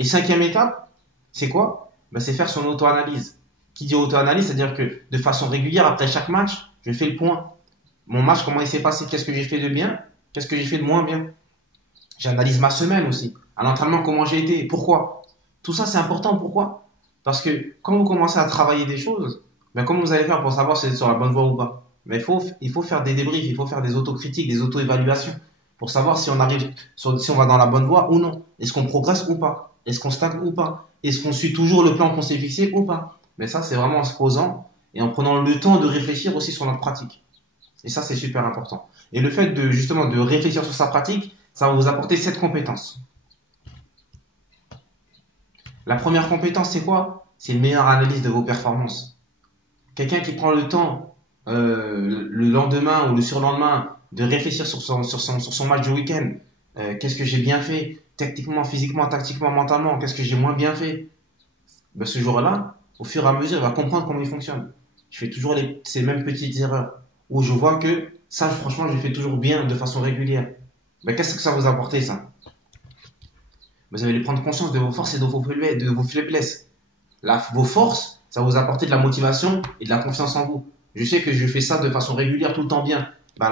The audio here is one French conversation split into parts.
Et cinquième étape, c'est quoi? Ben, c'est faire son auto-analyse. Qui dit auto-analyse, c'est-à-dire que de façon régulière, après chaque match, je fais le point. Mon match, comment il s'est passé? Qu'est-ce que j'ai fait de bien? Qu'est-ce que j'ai fait de moins bien? J'analyse ma semaine aussi. À l'entraînement, comment j'ai été? Pourquoi? Tout ça, c'est important. Pourquoi? Parce que quand vous commencez à travailler des choses, ben, comment vous allez faire pour savoir si vous êtes sur la bonne voie ou pas? Mais il faut faire des débriefs, il faut faire des autocritiques, des auto-évaluations pour savoir si on arrive, si on va dans la bonne voie ou non. Est-ce qu'on progresse ou pas? Est-ce qu'on stagne ou pas? Est-ce qu'on suit toujours le plan qu'on s'est fixé ou pas? Mais ça, c'est vraiment en se posant et en prenant le temps de réfléchir aussi sur notre pratique. Et ça, c'est super important. Et le fait de, justement, de réfléchir sur sa pratique, ça va vous apporter 7 compétences. La première compétence, c'est quoi? C'est une meilleure analyse de vos performances. Quelqu'un qui prend le temps, le lendemain ou le surlendemain, de réfléchir sur son match du week-end. Qu'est-ce que j'ai bien fait? Techniquement, physiquement, tactiquement, mentalement. Qu'est-ce que j'ai moins bien fait? Ben, ce jour-là, au fur et à mesure, il va comprendre comment il fonctionne. Je fais toujours ces mêmes petites erreurs. Où je vois que ça, franchement, je fais toujours bien de façon régulière. Ben, qu'est-ce que ça vous a apporté, ça? Vous allez prendre conscience de vos forces et de vos faiblesses. Vos forces, ça va vous apporter de la motivation et de la confiance en vous. Je sais que je fais ça de façon régulière tout le temps bien. Ben, à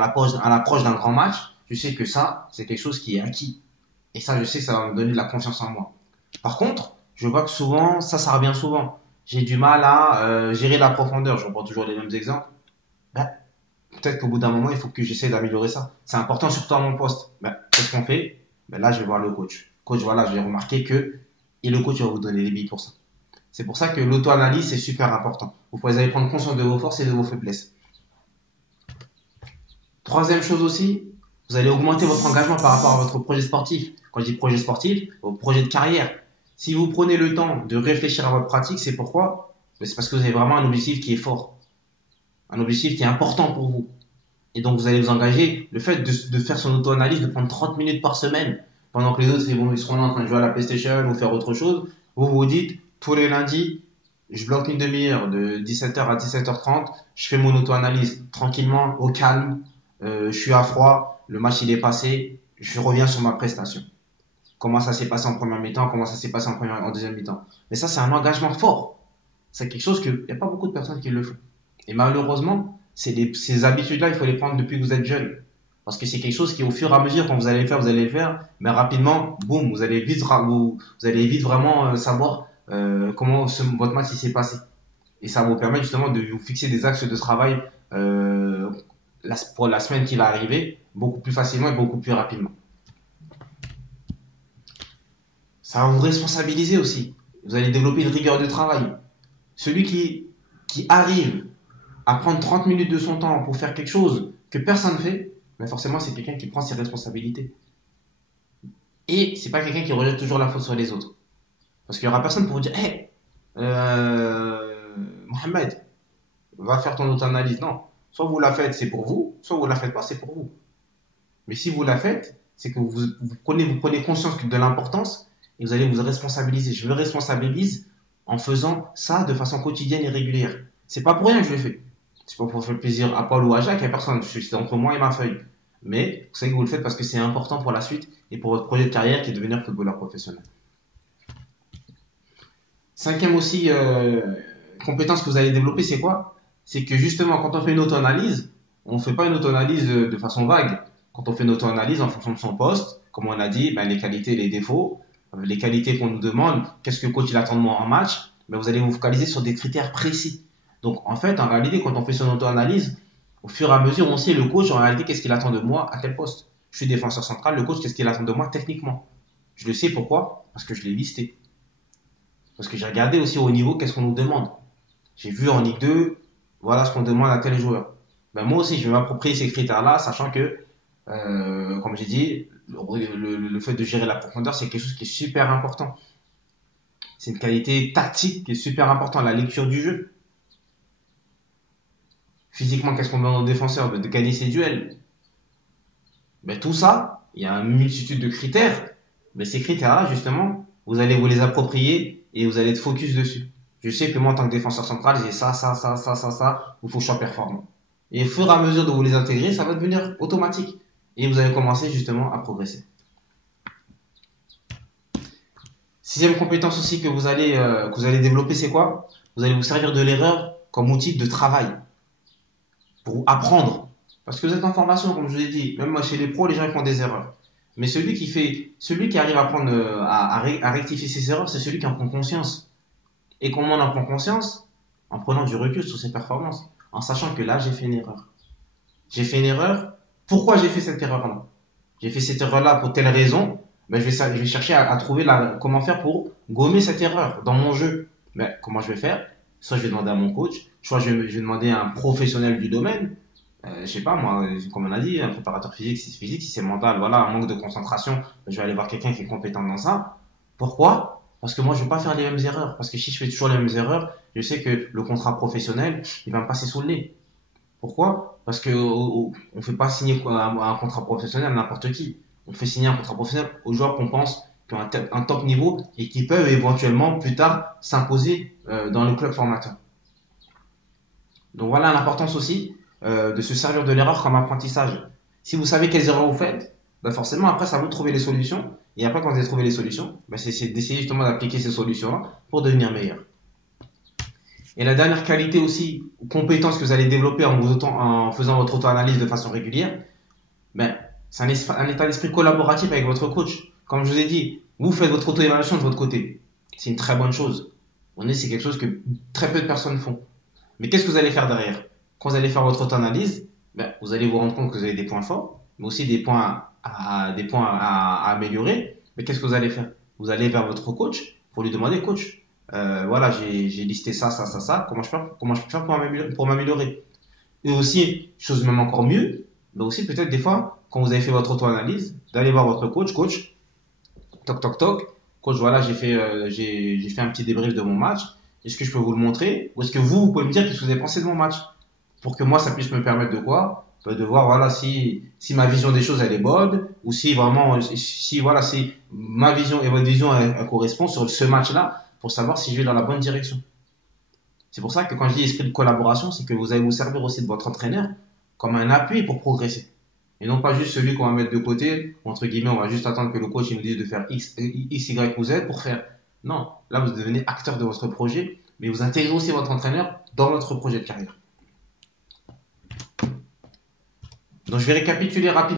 l'approche d'un grand match, je sais que ça, c'est quelque chose qui est acquis. Et ça, je sais que ça va me donner de la confiance en moi. Par contre, je vois que souvent, ça revient souvent. J'ai du mal à gérer la profondeur. Je reprends toujours les mêmes exemples. Ben, peut-être qu'au bout d'un moment, il faut que j'essaie d'améliorer ça. C'est important, surtout à mon poste. Ben, qu'est-ce qu'on fait? Ben, là, je vais voir le coach. Coach, voilà, j'ai remarqué que, et le coach va vous donner les billes pour ça. C'est pour ça que l'auto-analyse, c'est super important. Vous allez prendre conscience de vos forces et de vos faiblesses. Troisième chose aussi, vous allez augmenter votre engagement par rapport à votre projet sportif. Quand je dis projet sportif, votre projet de carrière. Si vous prenez le temps de réfléchir à votre pratique, c'est pourquoi? Ben, c'est parce que vous avez vraiment un objectif qui est fort. Un objectif qui est important pour vous. Et donc, vous allez vous engager. Le fait de faire son auto-analyse, de prendre 30 minutes par semaine, pendant que les autres ils seront là en train de jouer à la PlayStation ou faire autre chose, vous vous dites, tous les lundis, je bloque une demi-heure de 17h à 17h30, je fais mon auto-analyse tranquillement, au calme, je suis à froid, le match il est passé, je reviens sur ma prestation. Comment ça s'est passé en première mi-temps, comment ça s'est passé en deuxième mi-temps. Mais ça, c'est un engagement fort. C'est quelque chose qu'il n'y a pas beaucoup de personnes qui le font. Et malheureusement, ces habitudes-là, il faut les prendre depuis que vous êtes jeune. Parce que c'est quelque chose qui, au fur et à mesure, quand vous allez le faire, vous allez le faire, mais rapidement, boum, vous allez vite vraiment savoir comment votre match s'est passé. Et ça va vous permettre justement de vous fixer des axes de travail pour la semaine qui va arriver, beaucoup plus facilement et beaucoup plus rapidement. Ça va vous responsabiliser aussi. Vous allez développer une rigueur de travail. Celui qui arrive à prendre 30 minutes de son temps pour faire quelque chose que personne ne fait, mais forcément c'est quelqu'un qui prend ses responsabilités. Et c'est pas quelqu'un qui rejette toujours la faute sur les autres. Parce qu'il y aura personne pour vous dire, hey, Mohamed, va faire ton auto-analyse. Non. Soit vous la faites, c'est pour vous, soit vous la faites pas, c'est pour vous. Mais si vous la faites, c'est que vous prenez conscience de l'importance et vous allez vous responsabiliser. Je me responsabilise en faisant ça de façon quotidienne et régulière. C'est pas pour rien que je le fais. C'est pas pour faire plaisir à Paul ou à Jacques, à personne. C'est entre moi et ma feuille. Mais vous savez que vous le faites parce que c'est important pour la suite et pour votre projet de carrière qui est de devenir footballeur professionnel. Cinquième aussi compétence que vous allez développer, c'est quoi? C'est que justement, quand on fait une auto-analyse, on ne fait pas une auto-analyse de façon vague. Quand on fait une auto-analyse en fonction de son poste, comme on a dit, ben, les qualités et les défauts, les qualités qu'on nous demande, qu'est-ce que le coach il attend de moi en match, ben, vous allez vous focaliser sur des critères précis. Donc en fait, en réalité, quand on fait son auto-analyse, au fur et à mesure, on sait le coach, en réalité, qu'est-ce qu'il attend de moi à tel poste. Je suis défenseur central, le coach, qu'est-ce qu'il attend de moi techniquement. Je le sais pourquoi? Parce que je l'ai listé. Parce que j'ai regardé aussi au niveau, qu'est-ce qu'on nous demande. J'ai vu en Ligue 2, voilà ce qu'on demande à tel joueur. Ben moi aussi, je vais m'approprier ces critères-là, sachant que, comme j'ai dit, le fait de gérer la profondeur, c'est quelque chose qui est super important. C'est une qualité tactique qui est super importante, la lecture du jeu. Physiquement, qu'est-ce qu'on demande aux défenseurs? Ben, de gagner ses duels. Ben, tout ça, il y a une multitude de critères. Mais ces critères-là, justement, vous allez vous les approprier et vous allez être focus dessus. Je sais que moi, en tant que défenseur central, j'ai ça, ça, ça, ça, ça, ça, il faut que je sois performant. Et au fur et à mesure de vous les intégrer, ça va devenir automatique. Et vous allez commencer justement à progresser. Sixième compétence aussi que vous allez développer, c'est quoi? Vous allez vous servir de l'erreur comme outil de travail pour apprendre. Parce que vous êtes en formation, comme je vous ai dit. Même moi, chez les pros, les gens ils font des erreurs. Mais celui qui arrive à prendre, à rectifier ses erreurs, c'est celui qui en prend conscience. Et comment on en prend conscience? En prenant du recul sur ses performances. En sachant que là, j'ai fait une erreur. J'ai fait une erreur. Pourquoi j'ai fait cette erreur-là? J'ai fait cette erreur-là pour telle raison. Ben, je vais chercher à trouver comment faire pour gommer cette erreur dans mon jeu. Ben, comment je vais faire? Soit je vais demander à mon coach, soit je vais demander à un professionnel du domaine. Je sais pas, moi, comme on a dit, un préparateur physique, si c'est mental, voilà, un manque de concentration, ben, je vais aller voir quelqu'un qui est compétent dans ça. Pourquoi? Parce que moi, je vais pas faire les mêmes erreurs. Parce que si je fais toujours les mêmes erreurs, je sais que le contrat professionnel, il va me passer sous le nez. Pourquoi? Parce que on fait pas signer un contrat professionnel à n'importe qui. On fait signer un contrat professionnel aux joueurs qu'on pense qui ont un top niveau et qui peuvent éventuellement plus tard s'imposer dans le club formateur. Donc voilà l'importance aussi de se servir de l'erreur comme apprentissage. Si vous savez quelles erreurs vous faites, ben forcément après ça vous de trouver les solutions. Et après quand vous avez trouvé les solutions, ben c'est d'essayer justement d'appliquer ces solutions-là pour devenir meilleur. Et la dernière qualité aussi, ou compétence que vous allez développer en faisant votre auto-analyse de façon régulière, ben, c'est un état d'esprit collaboratif avec votre coach. Comme je vous ai dit, vous faites votre auto-évaluation de votre côté. C'est une très bonne chose. C'est quelque chose que très peu de personnes font. Mais qu'est-ce que vous allez faire derrière? Quand vous allez faire votre auto-analyse, ben, vous allez vous rendre compte que vous avez des points forts, mais aussi des points à améliorer. Mais qu'est-ce que vous allez faire? Vous allez vers votre coach pour lui demander, coach, voilà, j'ai listé ça. Comment je peux faire pour m'améliorer? Et aussi, chose même encore mieux, mais aussi peut-être des fois, quand vous avez fait votre auto-analyse, d'aller voir votre coach, coach, toc toc toc, coach, voilà, j'ai fait un petit débrief de mon match. Est-ce que je peux vous le montrer? Ou est-ce que vous pouvez me dire qu'est-ce que vous avez pensé de mon match? Pour que moi, ça puisse me permettre de quoi? De voir, voilà, si ma vision des choses, elle est bonne, ou si vraiment, voilà, si ma vision et votre vision, elle correspond sur ce match-là, pour savoir si je vais dans la bonne direction. C'est pour ça que quand je dis esprit de collaboration, c'est que vous allez vous servir aussi de votre entraîneur comme un appui pour progresser. Et non pas juste celui qu'on va mettre de côté, entre guillemets, on va juste attendre que le coach il nous dise de faire X, Y ou Z pour faire. Non, là vous devenez acteur de votre projet, mais vous intégrez aussi votre entraîneur dans votre projet de carrière. Donc je vais récapituler rapidement.